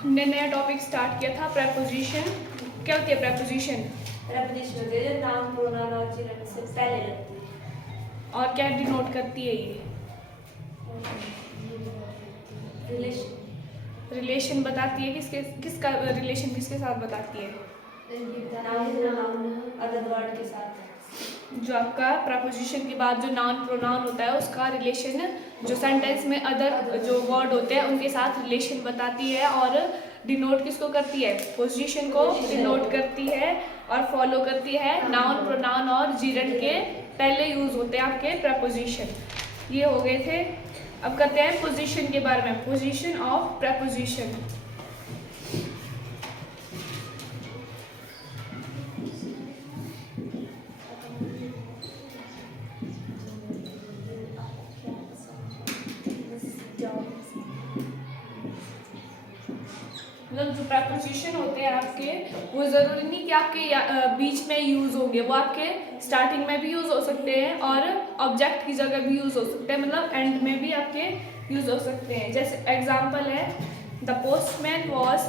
हमने नया topic start किया था प्रेपोजिशन। क्या होती है प्रेपोजिशन? प्रेपोजिशन होती है जो नाउन प्रोनाउन और जिरन से पहले लगती है। और क्या डिनोट करती है ये? रिलेशन बताती है। किसका रिलेशन किसके साथ बताती है? नाउन प्रोनाउन अदर वर्ड के साथ। जो आपका प्रपोजिशन के बाद जो नाउन प्रोनाउन होता है उसका रिलेशन जो सेंटेंस में अदर जो वर्ड होते हैं उनके साथ रिलेशन बताती है। और डिनोट किसको करती है? पोजीशन को डिनोट करती है और फॉलो करती है नाउन प्रोनाउन और जिरन के पहले यूज होते हैं आपके प्रपोजिशन। ये हो गए थे। अब करते हैं पोजीशन के बारे में। Position of preposition. मतलब जो प्रपोजिशन होते हैं आपके वो ज़रूरी नहीं कि आपके बीच में यूज़ होंगे, वो आपके स्टार्टिंग में भी यूज़ हो सकते हैं और ऑब्जेक्ट की जगह भी यूज़ हो सकते हैं, मतलब एंड में भी आपके यूज़ हो सकते हैं। जैसे एग्जांपल है the postman was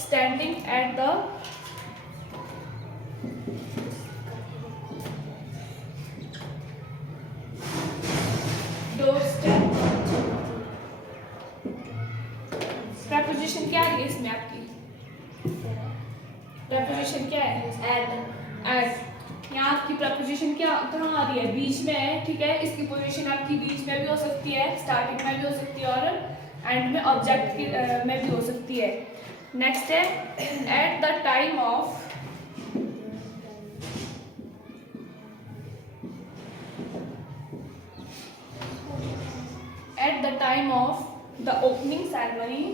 standing at the preposition क्या है इसमें आपकी? प्रपोजिशन क्या है? एट। यहाँ आपकी प्रपोजिशन क्या कहाँ आ रही है? बीच में है, ठीक है। इसकी पोजीशन आपकी बीच में भी हो सकती है, स्टार्टिंग में भी हो सकती है और एंड में ऑब्जेक्ट की में भी हो सकती है। नेक्स्ट है at the time of the opening ceremony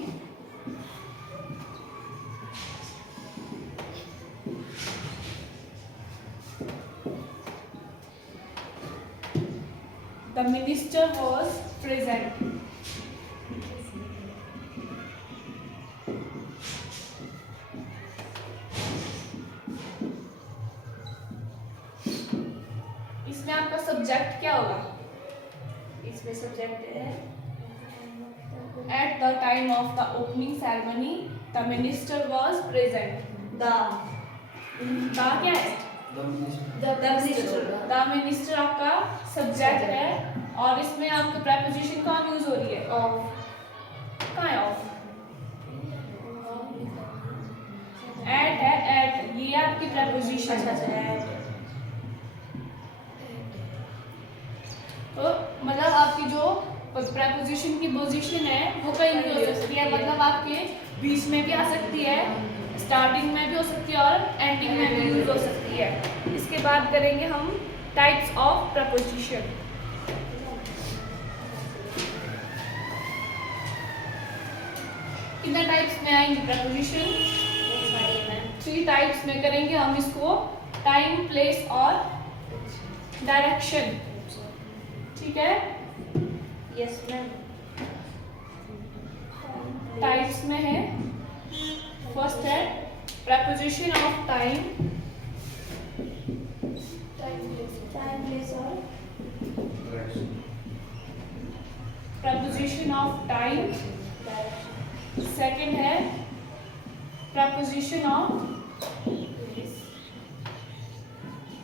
the minister was present. इसमें आपका सब्जेक्ट क्या होगा? इसमें सब्जेक्ट है At the time of the opening ceremony, the minister was present. The क्या है? द मिनिस्टर आपका सब्जेक्ट है और इसमें आपका प्रेपोजिशन कहाँ यूज हो रही है? कहाँ है ऑफ? एट है, एट ये आपकी प्रेपोजिशन। तो मतलब आपकी जो प्रेपोजिशन की पोजीशन है वो कहीं भी हो सकती है, मतलब आपके बीच में भी आ सकती है, स्टार्टिंग में भी हो सकती है और एंडिंग में भी यूज हो सकती है। इसके बाद करेंगे हम टाइप्स ऑफ प्रपोजिशन। कितने टाइप्स में आएंगे प्रपोजिशन? 3 टाइप्स में करेंगे हम इसको, टाइम, प्लेस और डायरेक्शन, ठीक है। Yes ma'am. टाइप्स में है, फर्स्ट है प्रपोजिशन ऑफ टाइम, प्लेस और प्रपोजिशन ऑफ टाइम। सेकंड है प्रपोजिशन ऑफ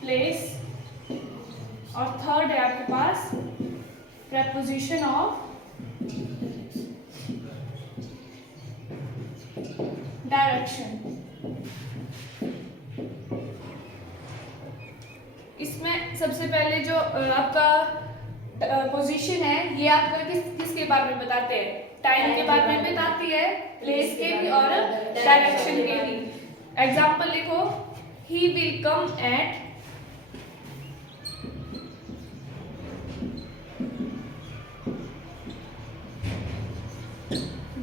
प्लेस और थर्ड है आपके पास प्रपोजिशन ऑफ डायरेक्शन। इसमें सबसे पहले जो आपका पोजीशन है ये आपका किसके बारे में बताते हैं? टाइम के बारे में बताती है, प्लेस के भी और डायरेक्शन के भी। एग्जांपल लिखो, he will come at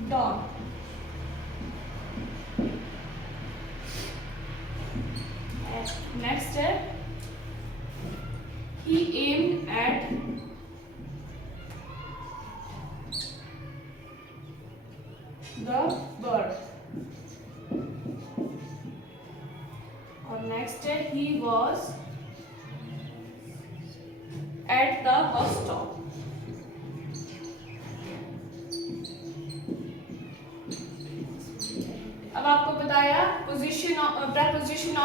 dawn. Next है he aimed at the bird. he was at the bus stop. अब आपको बताया preposition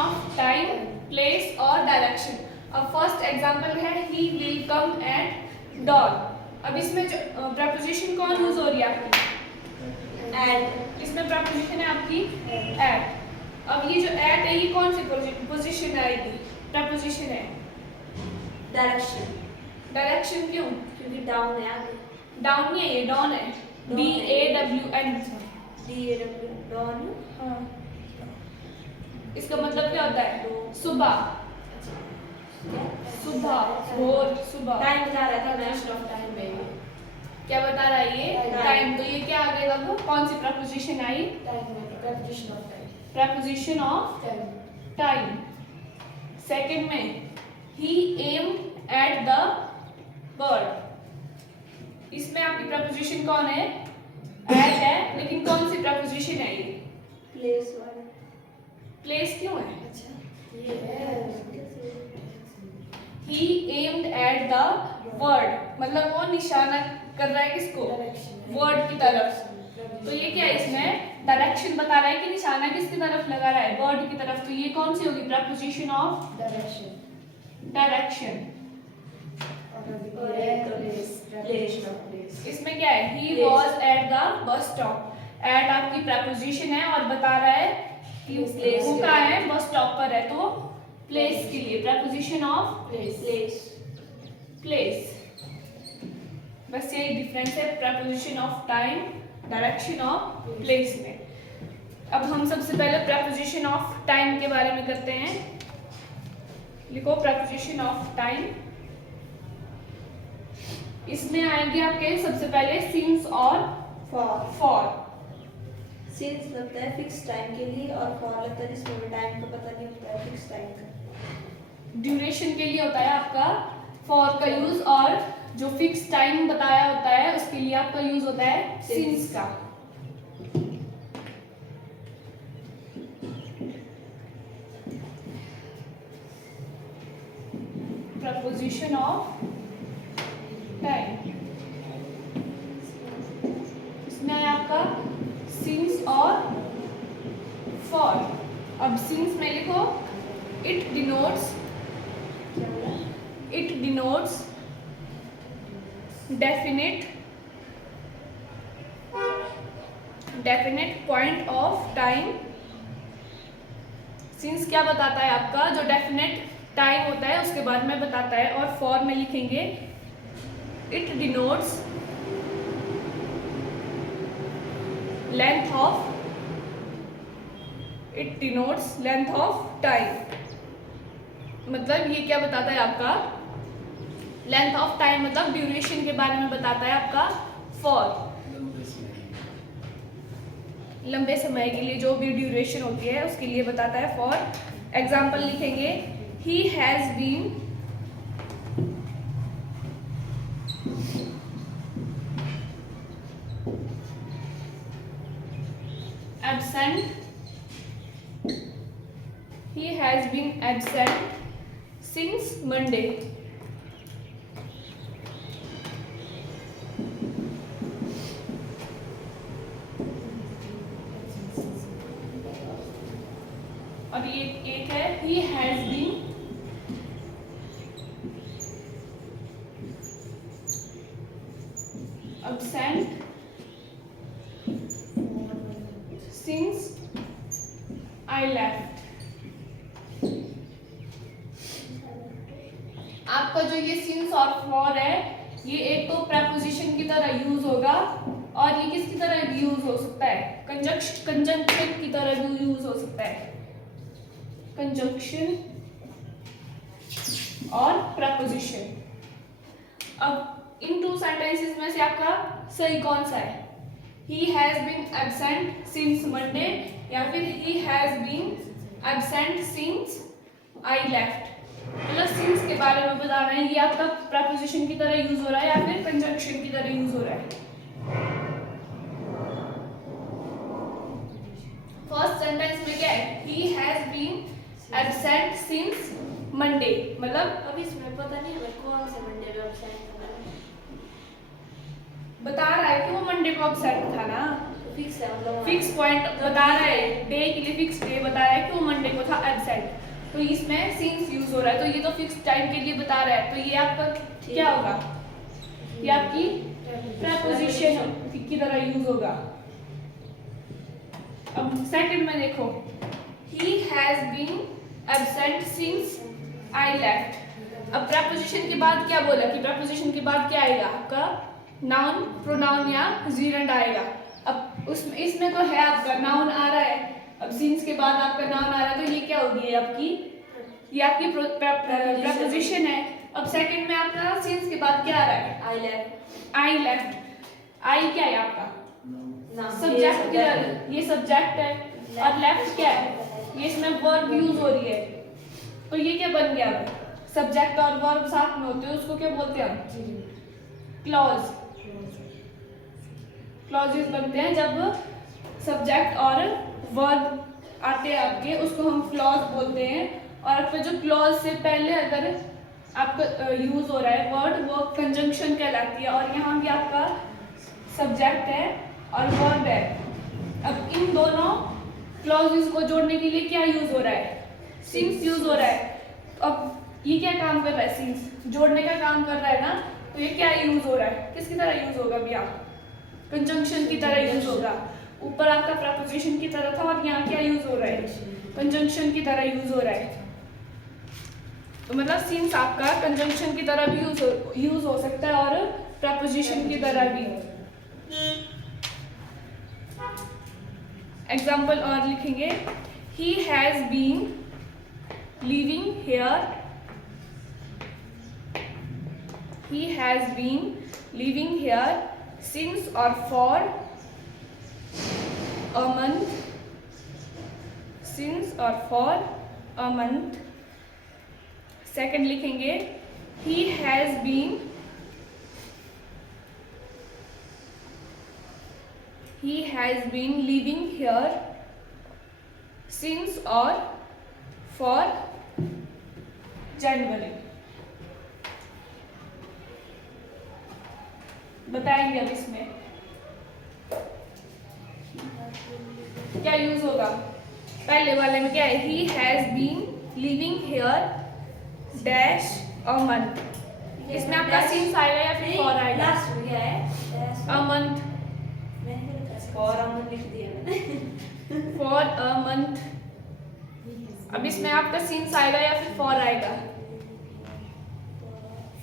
of time, place और direction. अब फर्स्ट एग्जांपल है he will come at dawn. अब इसमें जो preposition कौन यूज हो रही है आपकी? And इसमें preposition है आपकी at. अब ये जो at है ये कौन सी पोजीशन आएगी? preposition है. direction. डायरेक्शन क्यों? क्योंकि down है आगे. डाउन नहीं है, ये डाउन है. DAWN. DAW dawn. हाँ. इसका मतलब क्या होता है? सुबह. सुबह, भोर, सुबह. टाइम बता रहा था preposition of time में. क्या बता रहा है ये? Time. टाइम. तो ये क्या आ गया वो? कौन सी प्रपोजिशन आई? Time में preposition of time. Preposition of Time. Time. Second में he aimed at the bird. इसमें आपकी प्रपोजिशन कौन है? at है, लेकिन कौन सी प्रपोजिशन है ये? Place वाला. प्लेस क्यों है? अच्छा. ये है. He aimed at the bird. मतलब वो निशाना कर रहा है किसको? वर्ड की तरफ. तो ये क्या है इसमें? डायरेक्शन बता रहा है कि निशाना किसकी तरफ लगा रहा है? वर्ड की तरफ. तो ये कौन सी होगी? Preposition of Direction. डायरेक्शन. और एक preposition of place. इसमें क्या है? He was at the bus stop. At आपकी प्रपोजिशन है और बता रहा है कि Place वो कहाँ है? बस स्टॉप पर है. तो प्लेस के लिए प्रपोजिशन ऑफ Place. प्लेस. बस यही डिफरेंस है preposition of time, direction of place में. अब हम सबसे पहले प्रपोजिशन ऑफ टाइम के बारे में करते हैं. लिखो प्रपोजिशन ऑफ टाइम. इसमें आएंगे आपके सबसे पहले सिंस और For. फॉर. Since लगता है फिक्स टाइम के लिए और for लगता है जिसमें टाइम का पता नहीं होता है फिक्स टाइम का. ड्यूरेशन के लिए होता है आपका फॉर का यूज, और जो फिक्स टाइम बताया होता है उसके लिए आपका यूज होता है सिंस का. Preposition of time. इसमें है आपका सिंस और फॉर. अब सिंस में लिखो it denotes definite point of time. Since क्या बताता है आपका? जो डेफिनेट टाइम होता है उसके बारे में बताता है. और फॉर में लिखेंगे it denotes length of time. मतलब ये क्या बताता है आपका? लेंथ ऑफ टाइम मतलब ड्यूरेशन के बारे में बताता है आपका फॉर. लंबे समय के लिए जो भी ड्यूरेशन होती है उसके लिए बताता है फॉर. एग्जाम्पल लिखेंगे he has been absent since Monday. और ये एक है he has been absent since I left. आपका जो ये सिंस और फॉर है ये एक तो प्रपोजिशन की तरह यूज होगा और ये किसकी तरह भी यूज हो सकता है? कंजंक्शन की तरह भी यूज हो सकता है. कंजंक्शन और प्रपोजिशन. अब इन टू सेंटेंसेस में से आपका सही कौन सा है? he has been absent since Monday या फिर he has been absent since I left. मतलब since के बारे में बता रहे हैं. ये आपका प्रपोजिशन की तरह यूज हो रहा है या फिर कंजंक्शन की तरह यूज हो रहा है? फर्स्ट सेंटेंस में क्या है? he has been absent since Monday, मतलब अब इसमें पता नहीं हमें कौन से मंडे में एब्सेंट करना है। बता रहा है कि वो मंडे को एब्सेंट था ना, फिक्स है मतलब फिक्स पॉइंट बता रहा है, डे के लिए फिक्स डे बता रहा है कि वो मंडे को था एब्सेंट, तो इसमें सिंस यूज हो रहा है, तो ये तो फिक्स टाइम के लिए बता रहा है, तो ये आपका क्या होगा, ये आपकी प्रेपोजिशन की तरह यूज होगा। अब सेकंड में देखो, he has been absent since I left. अब प्रेपोजिशन के बाद क्या बोला कि प्रेपोजिशन के बाद क्या आएगा, आपका नाउन, प्रोनाउन या जीरेंड आएगा। अब उसमें इसमें तो है आपका नाउन आ रहा है, अब सिंस के बाद आपका नाउन आ रहा है, तो ये क्या होगी, ये आपकी प्रेपोजिशन है। अब सेकंड में आपका सिंस के बाद क्या आ रहा है, आई लेफ्ट। आई लेफ्ट, आई क्या है आपका सब्जेक्ट की तरह, ये सब्जेक्ट है, और लेफ्ट क्या है, ये इसमें वर्ब यूज हो रही है, तो ये क्या बन गया, सब्जेक्ट और वर्ब साथ में होते हैं, उसको क्या बोलते हैं हम, क्लॉज। क्लॉजेस बनते हैं जब सब्जेक्ट और वर्ब आते हैं आपके, उसको हम क्लॉज बोलते हैं। और आपका जो क्लॉज से पहले अगर आपका यूज हो रहा है वर्ड, वो कंजंक्शन कहलाती है, और यहाँ भी आपका सब्जेक्ट है और वर्ब है। अब इन दोनों क्लॉजेस को जोड़ने के लिए क्या यूज हो रहा है, सिंस यूज हो रहा है। अब ये क्या काम कर रहा है, सिंस जोड़ने का काम कर रहा है ना, तो ये क्या यूज हो रहा है, किसकी तरह यूज होगा भैया, कंजंक्शन की तरह यूज होगा। ऊपर आपका प्रपोजिशन की तरह था, और यहाँ क्या यूज हो रहा है, कंजंक्शन की तरह यूज हो रहा है। तो मतलब सिंस आपका कंजंक्शन की तरह भी यूज हो सकता है और प्रपोजिशन की तरह भी। एग्जाम्पल और लिखेंगे, he has been living here, he has been living here since or for a month, since or for a month। Second लिखेंगे, he has been living here since or for January। बताएंगे अब इसमें क्या use होगा। पहले वाले में क्या है, he has been living here dash a month, इसमें आपका सिंस आएगा या फिर फॉर आएगा, लास्ट में क्या है, a month, for a month लिख दिया मैंने। For a month. अब इसमें आपका सिंस आएगा या फिर फॉर आएगा,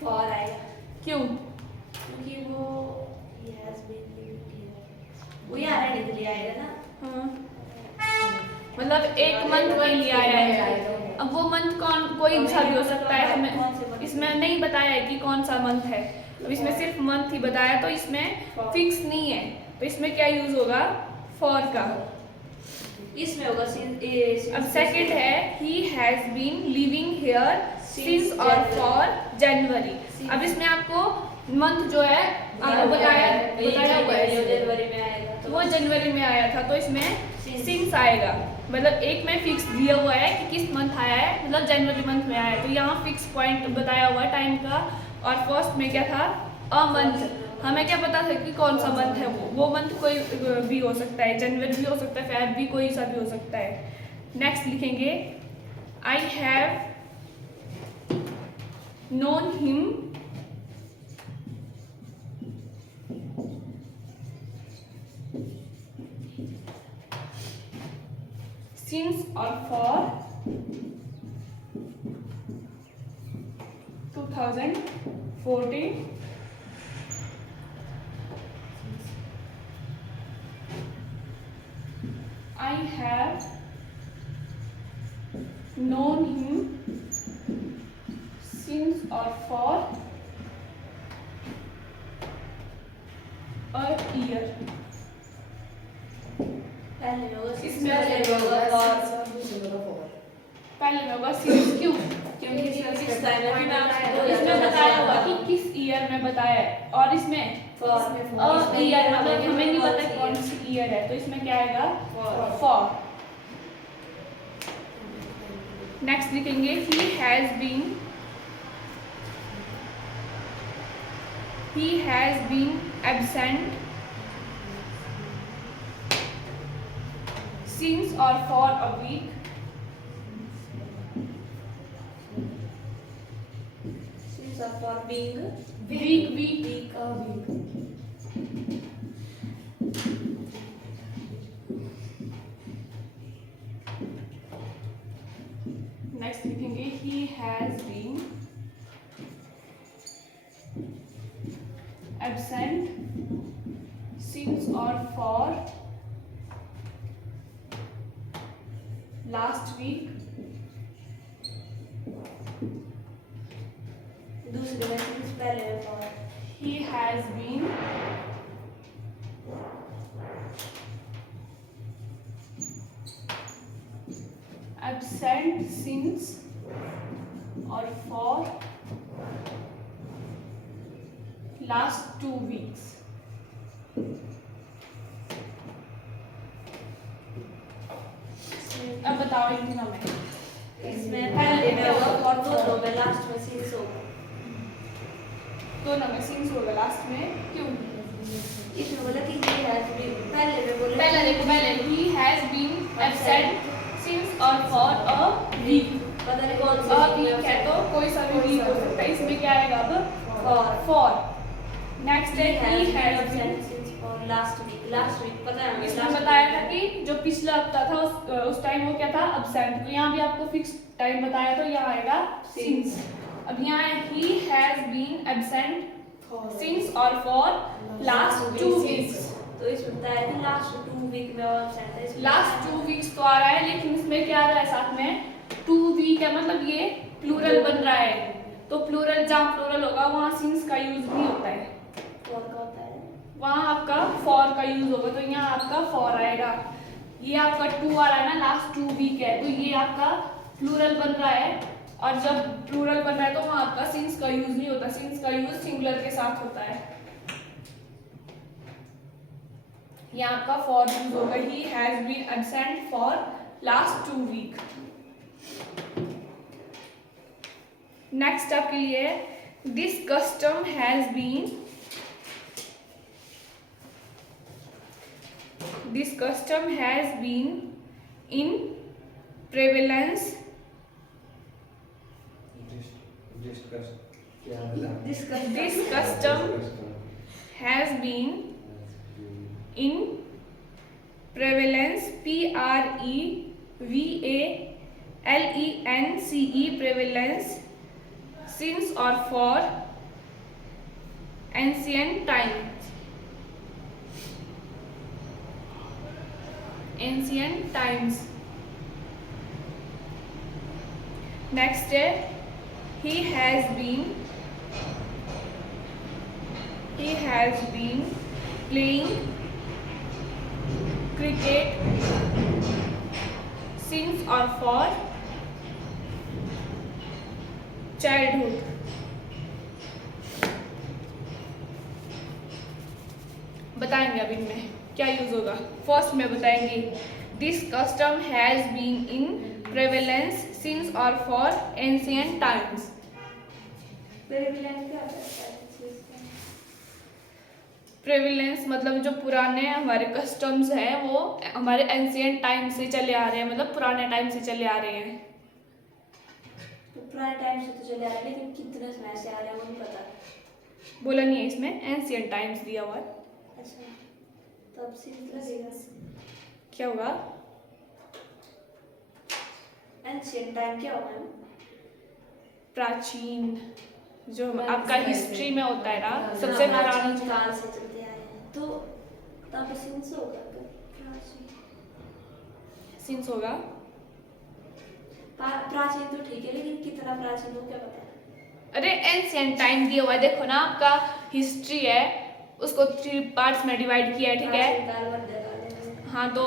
फॉर आएगा, क्यों, क्योंकि वो he has been living here, वो यहाँ रहने के लिए आएगा ना। हाँ। मतलब एक मंथ के लिए आया है। अब वो मंथ कोई सा भी हो सकता है, हमें इसमें नहीं बताया है कि कौन सा मंथ है, अब इसमें सिर्फ मंथ ही बताया, तो इसमें फिक्स नहीं है, तो इसमें क्या यूज होगा, फॉर का। इसमें होगा अब सेकंड है, he has been living here since और फॉर जनवरी। अब इसमें आपको मंथ जो है आपको बताया हुआ है, जनवरी में आएगा, तो वो जनवरी में आया था, तो इसमें सिंस आएगा। मतलब एक में फिक्स दिया हुआ है कि किस मंथ आया है, मतलब जनवरी मंथ में आया है, तो यहाँ फिक्स पॉइंट बताया हुआ है टाइम का। और फर्स्ट में क्या था, अ मंथ, हमें क्या पता था कि कौन सा मंथ है, वो मंथ कोई भी हो सकता है, जनवरी भी हो सकता है, फेब भी, कोई सा भी हो सकता है। नेक्स्ट लिखेंगे, I have known him since or for 2014 I have known him since or for a year। इसमें पहले में होगा सिंस, क्यों, क्योंकि किस टाइम इसमें बताया हुआ कि किस ईयर में बताया है, और इसमें ईयर मतलब हमें नहीं पता कौन सी ईयर है, तो इसमें क्या आएगा, फॉर। नेक्स्ट लिखेंगे he has been absent since or for a week. Since or for being Week. a week. Next लिखेंगे he has been absent since or for last week. दूसरे में since पहले में for. He has been absent since or for last 2 weeks. अब बताओ इन तीनों में इसमें पहले में होगा और दोनों में लास्ट में since होगा. दोनों में since होगा लास्ट में. क्यों? इसमें बोला कि he has been, पहले में बोला पहले देखो पहले he has been absent since or for a week. पता नहीं कौन a सी week है तो कोई सा भी week हो सकता है. इसमें क्या आएगा अब for. नेक्स्ट है he has been. absent since for last week पता है हमें इसमें last बताया week. था कि जो पिछला हफ्ता था उस टाइम वो क्या था absent. तो यहाँ भी आपको फिक्स टाइम बताया तो यहाँ आएगा since. अब यहाँ है he has been absent since or for last 2 weeks. तो इसमें बताया कि लास्ट 2 वीक में और absent है. इसमें लास्ट 2 वीक्स तो आ रहा है लेकिन इसमें क्या आ रहा है साथ में 2 वीक है मतलब ये प्लूरल बन रहा है. तो प्लूरल जहाँ प्लूरल होगा वहाँ सिंस का यूज नहीं होता है. for का होता है. वहाँ आपका फॉर का यूज होगा तो यहाँ आपका फॉर आएगा. ये आपका 2 आ रहा है ना लास्ट 2 वीक है तो ये आपका प्लूरल बन रहा है. और जब प्लूरल बन रहा है तो वहाँ आपका सिंस का यूज नहीं होता. सिंस का यूज सिंगुलर के साथ होता है. यहाँ आपका फॉर यूज होगा he has been absent for last 2 week. Next आपके लिए this custom has been in prevalence this custom has been in prevalence prevalence prevalence since or for ancient times. Next है he has been playing cricket since or for childhood. बताएंगे अब इनमें क्या use होगा. First में बताएंगे this custom has been in prevalence since और for ancient times. prevalent क्या होता है? प्रेविलेंस मतलब जो पुराने हमारे कस्टम्स हैं वो हमारे एंशिएंट टाइम से चले आ रहे हैं मतलब पुराने टाइम से चले आ रहे हैं. तो पुराने टाइम से तो चले आ रहे हैं लेकिन कितने समय से आ रहे हैं वो नहीं पता. बोला नहीं है इसमें एंशिएंट टाइम्स दिया हुआ है. अच्छा तब since लगेगा. क्या होगा? ancient टाइम क्या होगा? प्राचीन जो आपका हिस्ट्री में होता है ना सबसे पुरानी काल से चलते आए हैं तो तब since होगा. सिंस होगा. प्राचीन तो ठीक है लेकिन कितना प्राचीन हो क्या पता है. अरे एंशिएंट टाइम दिया हुआ है देखो ना आपका हिस्ट्री है उसको 3 पार्ट्स में डिवाइड किया है. ठीक है. प्राचीन काल मध्यकाल. हाँ तो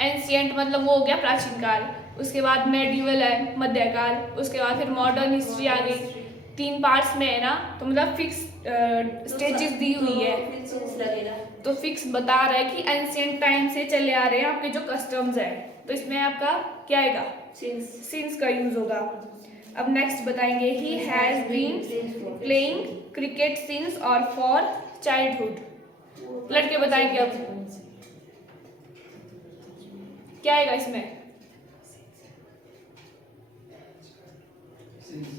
एंशिएंट मतलब वो हो गया प्राचीन काल. उसके बाद मेडिवल है मध्यकाल. उसके बाद फिर मॉडर्न हिस्ट्री आ गई. 3 पार्ट्स में है ना तो मतलब फिक्स स्टेजेस दी हुई है फिर since लगेगा. तो फिक्स बता रहा है कि एंशिएंट टाइम से चले आ रहे हैं आपके जो कस्टम्स है. तो इसमें आपका क्या आएगा? सिंस का यूज होगा। अब नेक्स्ट बताएंगे he has been playing cricket since और फॉर चाइल्डहुड। लड़के बताएंगे अब क्या आएगा इसमें?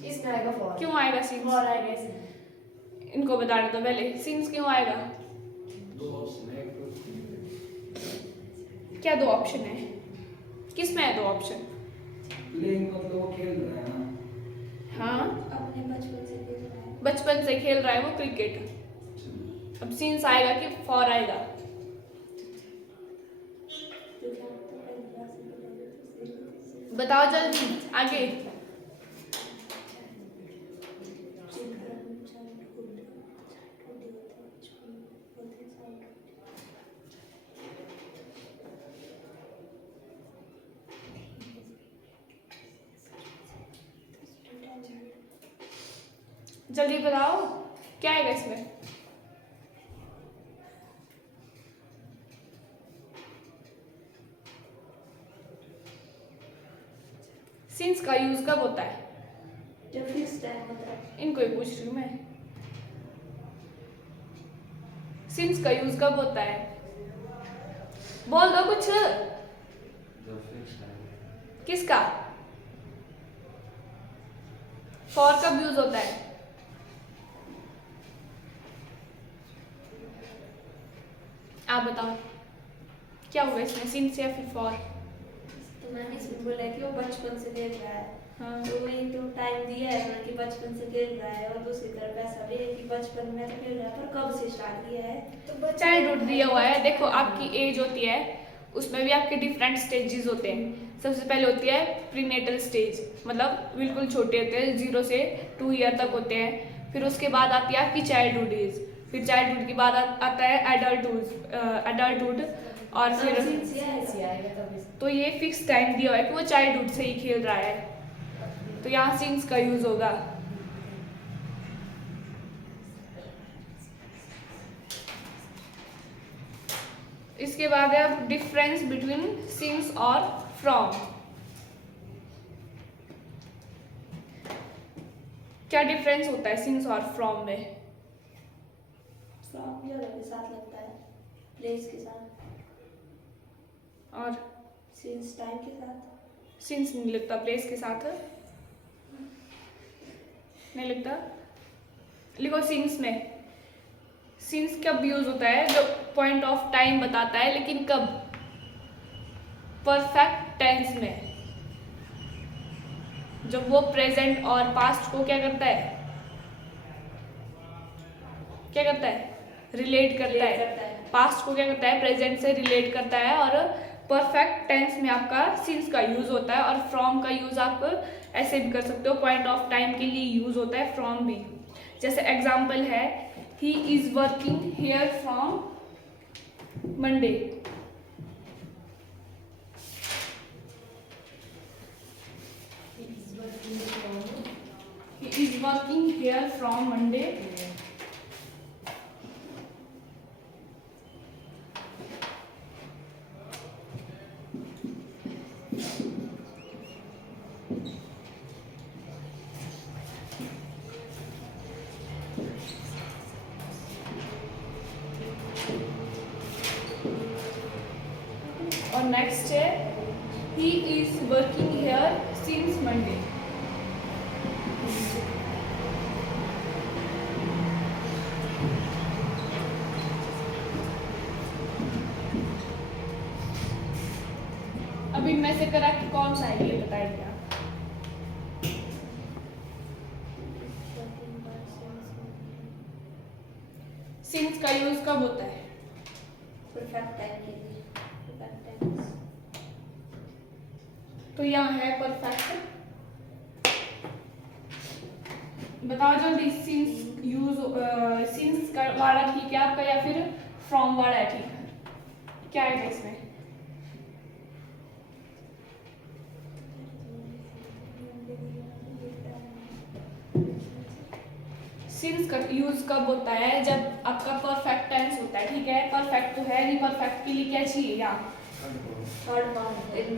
इसमें आएगा फॉर। क्यों आएगा सिंस? फॉर आएगा इसमें। इनको बताने दो पहले, सिंस क्यों आएगा? क्या दो ऑप्शन है? किस में है दो ऑप्शन? प्लेइंग मतलब वो खेल रहा है ना। हाँ, अपने बचपन से खेल रहा है। बचपन से खेल रहा है वो क्रिकेट। अब सिंस आएगा कि फॉर आएगा? क्योंकि हम तो पहली क्लास से पढ़े थे, तो इसलिए बताओ जल्दी आगे। जल्दी बताओ क्या आएगा इसमें? सिंस का यूज कब होता है? जब फिक्स टाइम होता है। इनको ही पूछ रही हूँ मैं। सिंस का यूज कब होता है? बोल दो कुछ। किसका? फॉर कब यूज होता है? आप बताओ क्या होगा इसमें, सिंस या फिर फॉर? तो मैंने इसमें बोला कि वो बचपन से खेल रहा है। हाँ, तो वही तो टाइम दिया है ना कि बचपन से खेल रहा है, और दूसरी तरफ ऐसा भी है कि बचपन में तो खेल रहा है, पर कब से स्टार्ट किया है? तो चाइल्डहुड दिया हुआ है। देखो आपकी एज होती है, उसमें भी आपके डिफरेंट स्टेजेस होते हैं। सबसे पहले होती है प्रीनेटल स्टेज, मतलब बिल्कुल छोटे होते हैं, 0 से 2 ईयर तक होते हैं। फिर उसके बाद आती है आपकी चाइल्डहुड एज। फिर चाइल्डहुड के बाद आता है एडल्टहुड और फिर ऐसे आएगा तब इस- तो ये फिक्स टाइम दिया हुआ है कि वो चाइल्डहुड से ही खेल रहा है, तो यहाँ सिंस का यूज होगा। इसके बाद है अब डिफरेंस बिटवीन सिंस और फ्रॉम। क्या डिफरेंस होता है सिंस और फ्रॉम में? फ्रॉम जगह के साथ लगता है, प्लेस के साथ, और सिंस टाइम के साथ। सिंस नहीं लगता प्लेस के साथ, नहीं लगता। लिखो सिंस में, सिंस कब यूज होता है? जो पॉइंट ऑफ टाइम बताता है, लेकिन कब? परफेक्ट टेंस में, जब वो प्रेजेंट और पास्ट को क्या करता है? क्या करता है? रिलेट करता है। पास्ट को क्या करता है? प्रेजेंट से रिलेट करता है। और परफेक्ट टेंस में आपका सिंस का यूज होता है, और फ्रॉम का यूज आप ऐसे भी कर सकते हो, पॉइंट ऑफ टाइम के लिए यूज होता है फ्रॉम भी। जैसे एग्जाम्पल है, he is working here from Monday. He is working here from Monday. और नेक्स्ट है, he is working here since Monday. अब इनमें से करा कि कौन सा है ये बताइए आप। सिंस का यूज कब होता है? परफेक्ट टाइम के लिए, परफेक्ट टेंस। तो यहाँ है परफेक्ट। बताओ जल्दी, सिंस यूज सिंस का वाला ठीक है आपका या फिर फ्रॉम वाला है ठीक है? क्या है इसमें? सिंस का यूज कब होता है? जब आपका परफेक्ट टेंस होता है, ठीक है? परफेक्ट तो है नहीं, परफेक्ट के लिए क्या चाहिए यहाँ? थर्ड वन इन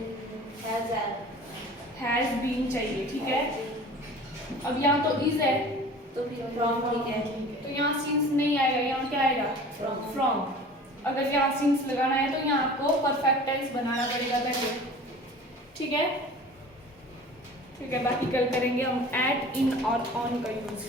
हैज बीन चाहिए, ठीक है। अब यहाँ तो इज है तो फिर फ्रॉम ठीक है। तो यहाँ सीन्स नहीं आएगा, यहाँ क्या आएगा? फ्रॉम। अगर यहाँ सीन्स लगाना है तो यहाँ आपको परफेक्ट टेंस बनाना पड़ेगा पहले, ठीक है। ठीक है, बाकी कल करेंगे हम एट, इन और ऑन का यूज।